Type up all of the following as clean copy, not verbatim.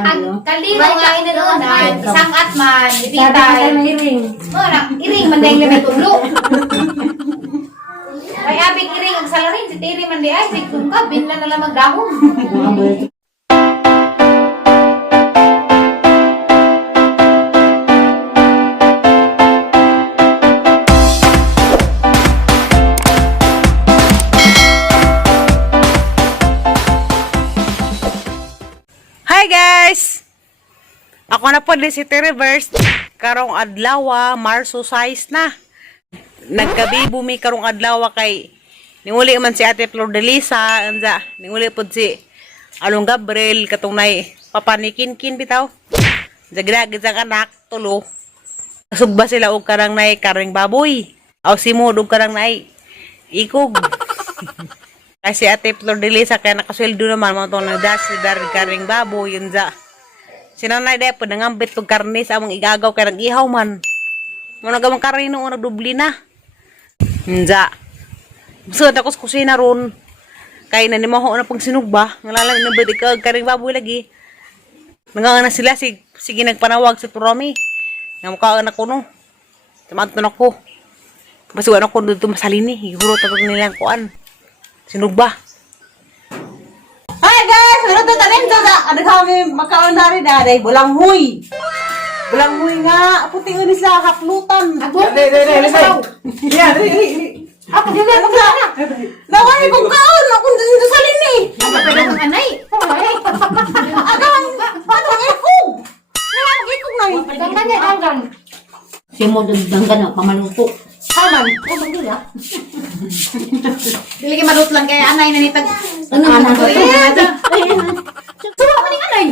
ang kaldero nga inuunan, isang atman, ibitay. Iring man dahil may tulo. May abing iring ang salarin, si Tiri man di ay, sigkong ka, binla na lang magdahon. Hi guys! Ako na po din si Reverse. Karong adlaw, Marso 6 na. Nagkabibo mi karong adlaw kay ninguli man si Ate Flor de Lisa, anza. Ninguli po si Along Gabriel katong nay papanikin-kin bitaw. Jagdagid sang anak tulo. Sugba sila og karang nay karing baboy. Aw simod og karang nay ikog. Kasi Ate Flor de Lisa kaya nakasweldo naman mo itong nagdas si Dari karing baboy yun za. Sinanay dahil po nangambit itong karne sa amang igagaw kaya nag-ihaw man. Mo nagamang karino o nagdubli na. Yun za. Masud ako sa kusina ron. Kaya nanimaho na pang sinugba. Ngalalang inabit ikaw karing baboy lagi. Nangangan na sila sige nagpanawag sa Turami. Namukaan ako no. Tamanton ako. Basuan ako dito masalini. Higuro tatag nilang kuan. Sinugba. Hi guys! Meron to tanin to sa ano kami makaon dari bulang huy. Bulang huy nga puti ini sa haplutan. Ako juga na. Naway kong kaon ako dito sa lini. Ano pa lang ang anay? Atong ikog. Nang ikog na. Danggan niya, danggan. Simo danggan ang pamalupo. Haman. Dili ka marut lang kaya anay na nitag. Ano man ko? Suwa ka ning anay.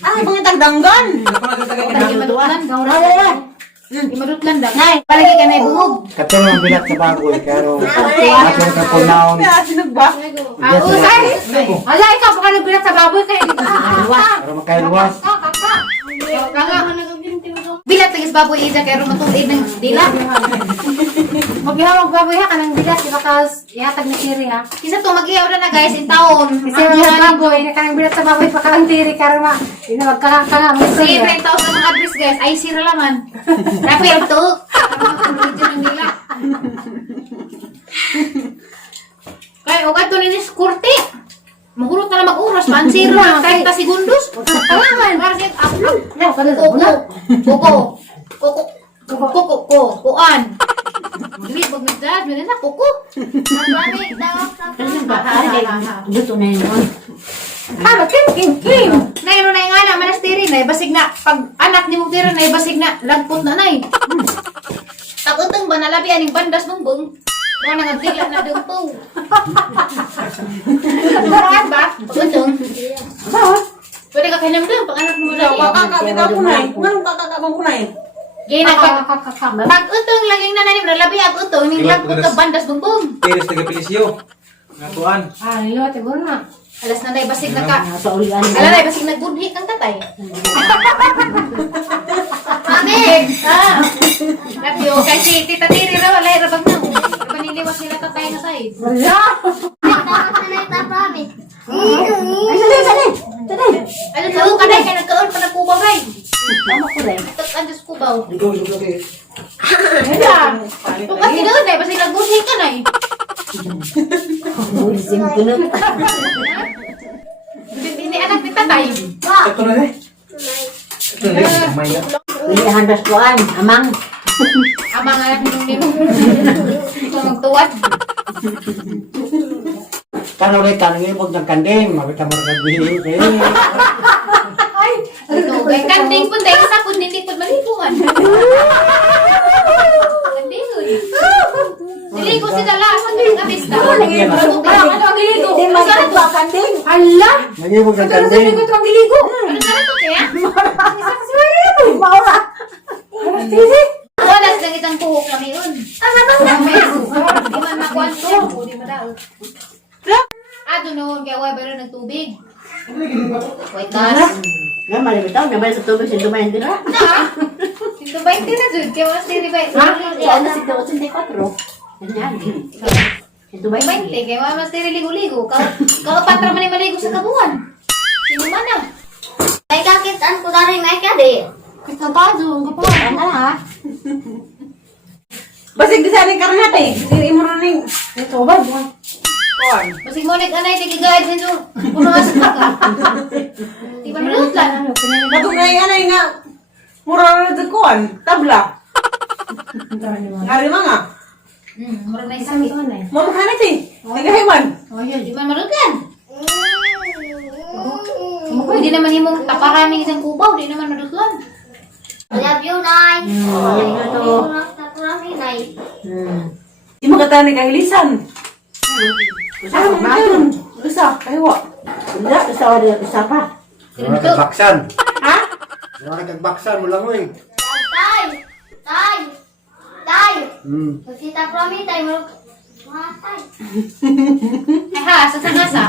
Ay, mga tagdanggan. Dili marut lang, gawra. Imarut lang daw. Nay, palagi ka na buhog. Katong ang bilat sa baboy, pero atong kapunaon. Sinugba. Usay. Ala ikaw pa ka nagbilat sa baboy kay. Para makailuwas. Bilat tingis baboy ida kay rumatuid ng dila. Maghihawag baboy ha kanang bilat di bakas ihatag ni Siri ha. Kisa to mag-iyaw na guys in taon. Kasi ang baboy na kanang bilat sa baboy pa kanang tiri karma. Ina magkaka mo Sige, Siri. 10,000 ang address guys. Ay sira laman. Rapid to. Nila. Kaya ugat to ni Skurti. Magurot na lang mag-uras. Pansiro lang 30 segundos. Kailangan. Para siya upload. Ya, kada Kuan. Dili bag nagdad, dili na kuko. Naglani daw sa Luto na yun. Ah, kim. Nay no nay nga na manastiri nay basig na pag anak ni mo tira nay basig na lagpot na nay. Takutong ba nalabi aning bandas mong bung. Mo nang agtila na daw po. Bakit ba? Pagutong. Pwede ka kanamdam pag anak mo na. Kakakabitaw ko na eh. Nganong kakakabang ko na eh? Gay na pag utong laging nananim na labi ag utong ning lagpot ka bandas mong bung. Tiris taga Pilisyo. Ngatuan. Ah, liwat siguro na. Alas na nay basig na ka. Sa ulian. Ala nay basig nagbudhi kang tatay. Mami! Napyo, kasi tita Tiri raw, alay rabag na. Paniliwas nila tatay na side. Wala. Ano kaon ka day, kaya nagkaon pa nagkubaw day. Tama ko rin. Tok ang Diyos kubaw. Wala. Tukas si doon day, basta nagbudhi ka na eh. Bulisim ko na. Hindi anak ni tatay. Ito na eh. Ito na eh. May na. Hindi handas ko amang. Abang anak ni nino. Ikaw magtuwad. Kano ulit tanong yung huwag ng kanding. Mabita mo rin nagbihin. Ito, kay kanding po day, isa po hindi po malikuan. Kanding po. Niligo si Dala, sa tuwing kabista. Ano ang giligo? Hindi masarap ba kanding? Ala. Nagibog ng Ano sa kanding. ligo to ang giligo? Ano na ito kaya? Maura. Wala lang itang tuhok lang yun. Di man makuhan to. Di man daw. Doon noon, kaya wala ba nagtubig? White gas. Nga, malibitaw. Nabalik sa tubig. Sinto ba yung dira? Ito ba yung tinadun? Kaya wala siri ba? Saan na si 84? Ganyan. Sinto ba yung 20, kaya wala mas ligo-ligo. Kakapatra man yung maligo sa kabuhan. Ikaw kaso, ang kapo. Ano ha? Basig di sana yung karnate. Siri mo rin yung Ito ba? corn. Masig mo nek anay tigigayad nito. Puno asat ka. Di ba nalutlan? Natungay anay nga. Mura rin yung corn. Tabla. Ngari mga. Murag na Isang isakit. ito na eh. Mamahanit eh. Nagahiwan. Oh, yun. Di man malutlan. Hindi naman himong taparan ng isang kubaw, di naman malutlan. I love you, Nay. Ito. Taturang ni Nay. Di magkatani kahilisan. Ano mo yun? Isa, kahiwa. Isa pa. Wala kagbaksan. Ha? Wala kagbaksan mo lang mo eh. Tay! Tay! Tay! Magkita promi, Tay. Tay. Ay ha, sa sangasa.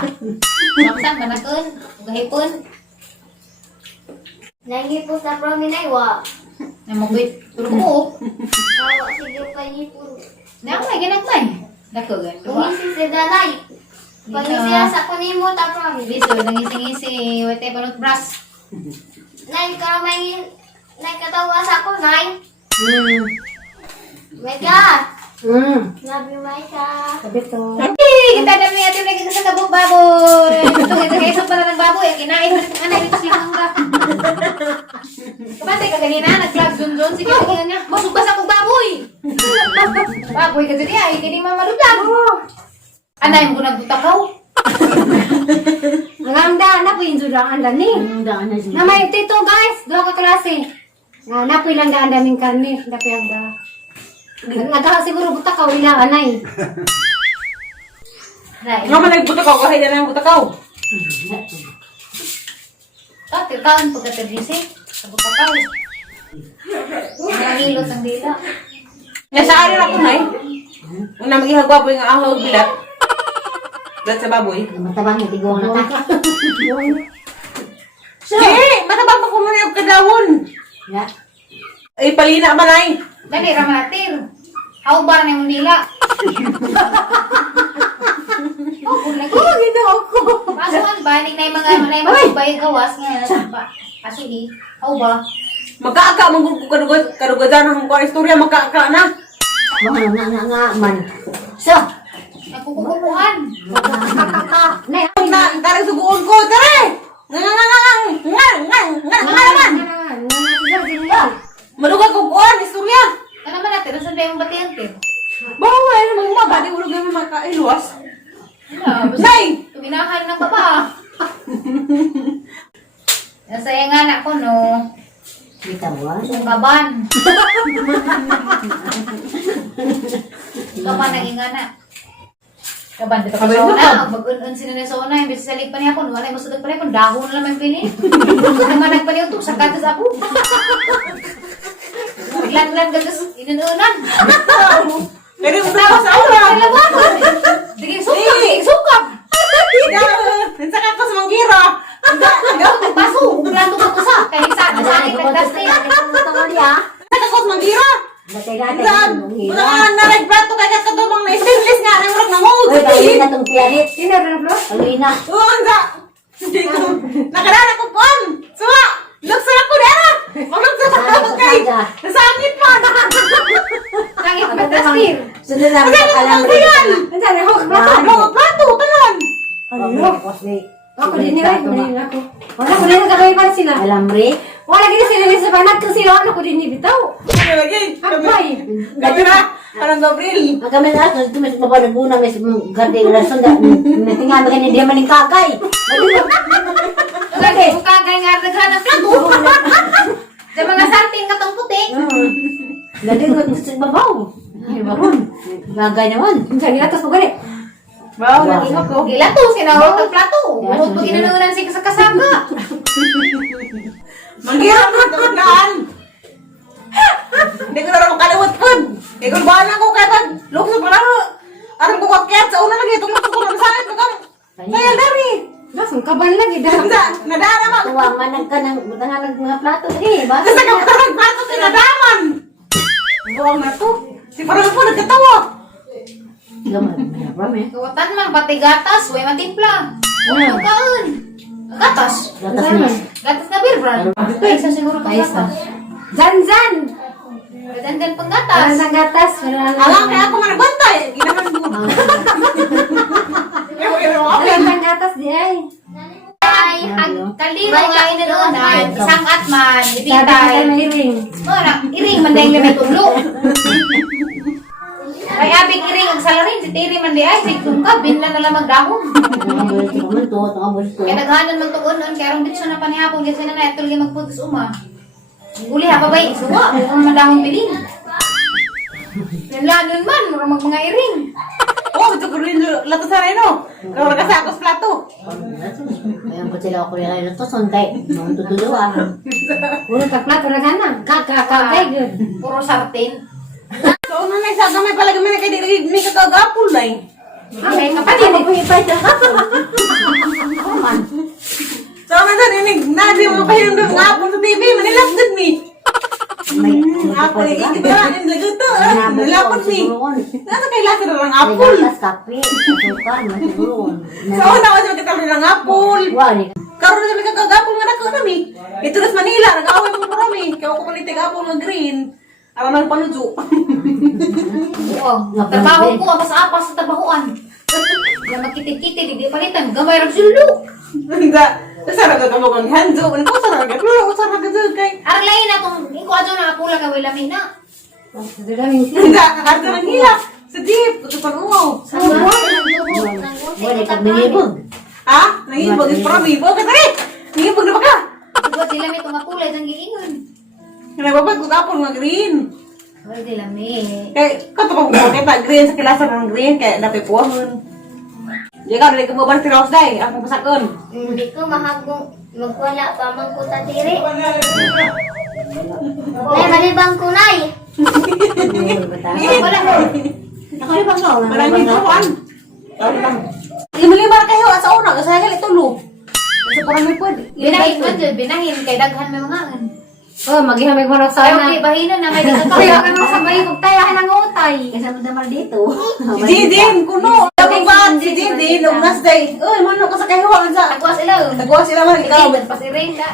Baksan, manakon, gahipon. Nangi po sa promi, Nay. Wa. Namagwit, turog mo. Awa, sige pa niyo po. Nakay, ganagmay. Dako, gan. Tuwa. Tumisi si Danay. Pag-isiya sa kunimo, ta promi. Biso, nangisi-ngisi, wate panot bras. Nay, karamay Nay, katawa sa ako, Nay. Mega! Love you, Maika. Sabi to. Hey, kita dami atin lagi sa kabog baboy. Ito kayo pala ng baboy. Kinain mo itong anay dito silang ka. Kapatay ka ganina, nag-vlog dun. Sige, tingnan niya. Masugas akong baboy. Baboy ka dyan ay, hindi naman malutag. Anay mo ko nagbutakaw. Ang anda, napoy yung dudang anda ni. Na may tito guys, dua ka klase. Napoy lang daan daming karne. Napoy ang da. Nagawa siguro buta ka, ilang anay. Nga man nagbutakaw, kahit na lang butakaw. Tirkaan pagkatadisi. Sa butakaw. Nangilot ang dila. Nasaan rin ako na eh. Una magihagwapo yung ahaw bilat. Bilat sa baboy. Matabang yung tigong na ta. Eh, matabang pa kumain yung kadawon. Ya. Eh, palina ba na eh. Dali, ramatir. How ba na yung nila? Oh, ginawa ko. Pasukan ba? Hindi na yung mga bayang gawas nga. Asuli. How ba? Magkaaka, karugadan ang kuha istorya, magkaaka na. Mga nga man. So. Nagkukukuhan. Nay, Na, tarang suguon ko, tara! Naman! Maluga ko kuha, istorya. Ano naman natin? Nasaan ba yung batiyan, Tim? Bawal, mga mabadi, ulog naman makailuwas. Wala. Nay! Tuminahan ng baba. Nasaya nga anak ko, no? Kita mo ah. Sungkaban. Kapan naging anak. Kaban, dito ka Kaban sa mo, una. Kab. Mag-un-un sila na sa una. Imbis sa lipan niya ako. Wala yung masudog pala kung dahon na naman pili. Naman nagpaliw to. Sakatas ako. Lan-lan gagas. Inununan. Pwede mo sa aura. Kailangan. Diging sukap. Diging sukap. Nansaka ko sa manggira. Nagpaso. Plato ka ko sa. Kaya isa. Nasakit nagdas na yan. Nansaka ko sa manggira. Narag-plato kaya katubang na stainless nga. Nang murag na mo. Uy, kawin na itong pianit. sino rin bro? Kawin na. Unda! Nakarana ko pon! Suwa! Luksan ako dera! Magluksan ako kay! Nasangit pa! Langit magdastir. Sunod na Kasi mga ano alam ko yan? Nandiyan, ako. Mga plato! Tanan! Ano? Ako din nila, hindi ako. Wala ko din nagkakay para sila. Alambre. Wala gini sila sa banat ko sila. Ano ko din ibitaw. Ano lagi? Abay. Gabi na! Anong Gabriel? Ang kami na ito, may mabalag muna, may gardeng rason na natingan na hindi man yung kakay. Lagi. Kagay nga naghanap plato. Sa mga sarting katong puti. Gardeng ko sa babaw. Ay, baron. Gagay naman. Diyan nila, tapos magaling. Wow, nag-ingat ko. Gila to. Sinawag ng plato. Buhot pag inanunan si kasaka. Manghirap na tandaan! Hindi ko na rin makaliwat po. Ikulbahan ako kaya pag lukso pa lang. Aram ko kakyat sa una lagi. Itong lukso ko lang sa akin. Kaya dari. Lasong kaban lagi. Nadara ma. Tuwangan ka ng mga plato. Eh, ba? Kasi kapag plato tinadaman. Buwang na to. Si parang po nagkatawa. Gaman, may problem eh. Kawatan man. Pati gatas. Huwag matimpla. Huwag kaon. Gatas. Gatas na. Gatas na beer brand. Paisa siguro pang Paisa. gatas. Janjan! Dandan panggatas. Ang gatas. Alam, kaya ako managbantay. Ginaman mo. Ang gatas di ay. Ay, kaliro nga inuunan, isang atman, Sabi ibitay. ka may ring. Mora, iring man dahil may tulo. Ay, abing iring ang salarin, si Tiri man di ay, sigtong ka, binla na lang magdahon. Kaya naghanan man tuon, kaya rong bitso na panihapon, kasi na na, tuloy magputos uma. Uli ha, babay, suwa, kung madahon bilin. Yan lanon man, mura mga iring. Oh, ito ko rin lato sa reno. Kaya nagkasakos plato. Ayan po sila ako rin na to, sonday. Noong tutuluan. Puro kaplato na ganang. Kakakagay good. Puro sartin. So, ano na isa gamay pala gamay na kaya di may kakagapol na eh. Okay, kapatid. So, ano na rinig na, di mo kayo ng apol sa TV, manilap good me. Apol, ikit na, yung laguto, nilapot me. Nasa kay lasa na lang apol. Kape, sukar, masuron. So, una ko sa magkatapos ng apol. Wali. Karoon na may kakagapol nga nako na mi. Ito na sa Manila, nag-away mo po mi. Kaya ako palitig apol ng green. Aram ng panujo. Oo, trabaho ko, apas-apas sa trabahoan. Kaya magkitid-kitid, di palitan, gamay rin sulo. Hindi. Sarap ka mo kang hanjo. Ano ko sarap ka? Pero sarap ka dyan kay. Arlay na kung iko adyo na apula ka wala may na. Hindi. Kakarga ng hila. Sa jeep. Ito pa umaw. Wali, pag binibog. Ha? Nangibog. Is para bibog. Katari. Nangibog na ba ka? Siguro sila may itong apula, itong giingon. Nababag ko kapon nga green. Wala sila may. Kaya kato pa ko kita green sa kilasa ng green. Kaya napipuahon. Di ka, nalagay mo ba si Rose Day? Ang pasakon. Hindi ko mahagong magwala pa man ko tatiri. Nay, malibang ko, Nay. Wala ko. Nakalibang ka. Maraming kawan. Lima-lima na kayo. Asa una. Kasi galit tulo. Kasi parang may pwede. Binahin man dyan, binahin. Kay daghan may mga an. Oh, maghihamig mo na Ay, sana. okay, bahinan na may daghan Kaya ka nang sabay, magtayahan ng utay. Kasama naman dito. Si Jidin, kuno. Dapat ba? Si Jidin, umnas day. Uy, mano ka sa kayo. Nagwas sila. Nagwa sila man ikaw. Ikaw, pas iring ka.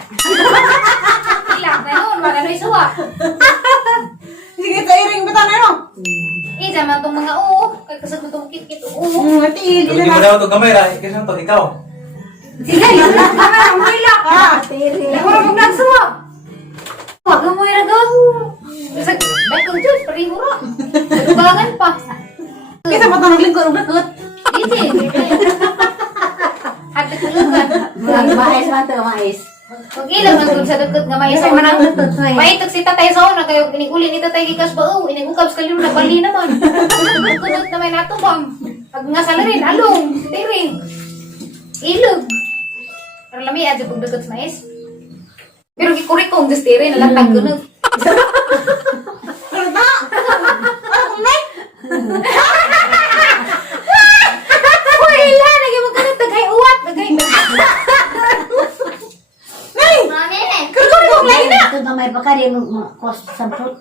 Ilang na yun, magano isuwa. Sige, sa iring bata na yun. Isa man itong mga oo. Kaya kasag mo itong kit-kit oo. Ati, Hindi mo daw ito gamay ra, kasi ito ikaw. Sige, ang wala ka. Nagmura mo nagsuwa. Huwag mo yung ragaw. Kasi, bakong Diyos, pariho ra. Nagbangan pa. Kasi pa ito naglingkod, naglingkod. Dito Hati tulugan. Mais ba ito, mais? Kung ilang nang sa dagkot nga may isa manang maitok si tatay sa una kayo iniguli ni tatay gikas ba inigukab sa kaliro na bali naman. Kunot na may natubang. Pag nga salarin, along, tiring. Ilog. Pero lami adyo pag dagkot sa mais. Pero kikuri kong destirin na latag kunot. Ano ba? Ano kung may? Wala, naging mo kunot, tagay uwat, tagay. Mami, Nay. Kaya ko lain na. Ito na may pakari, cost sa fruit.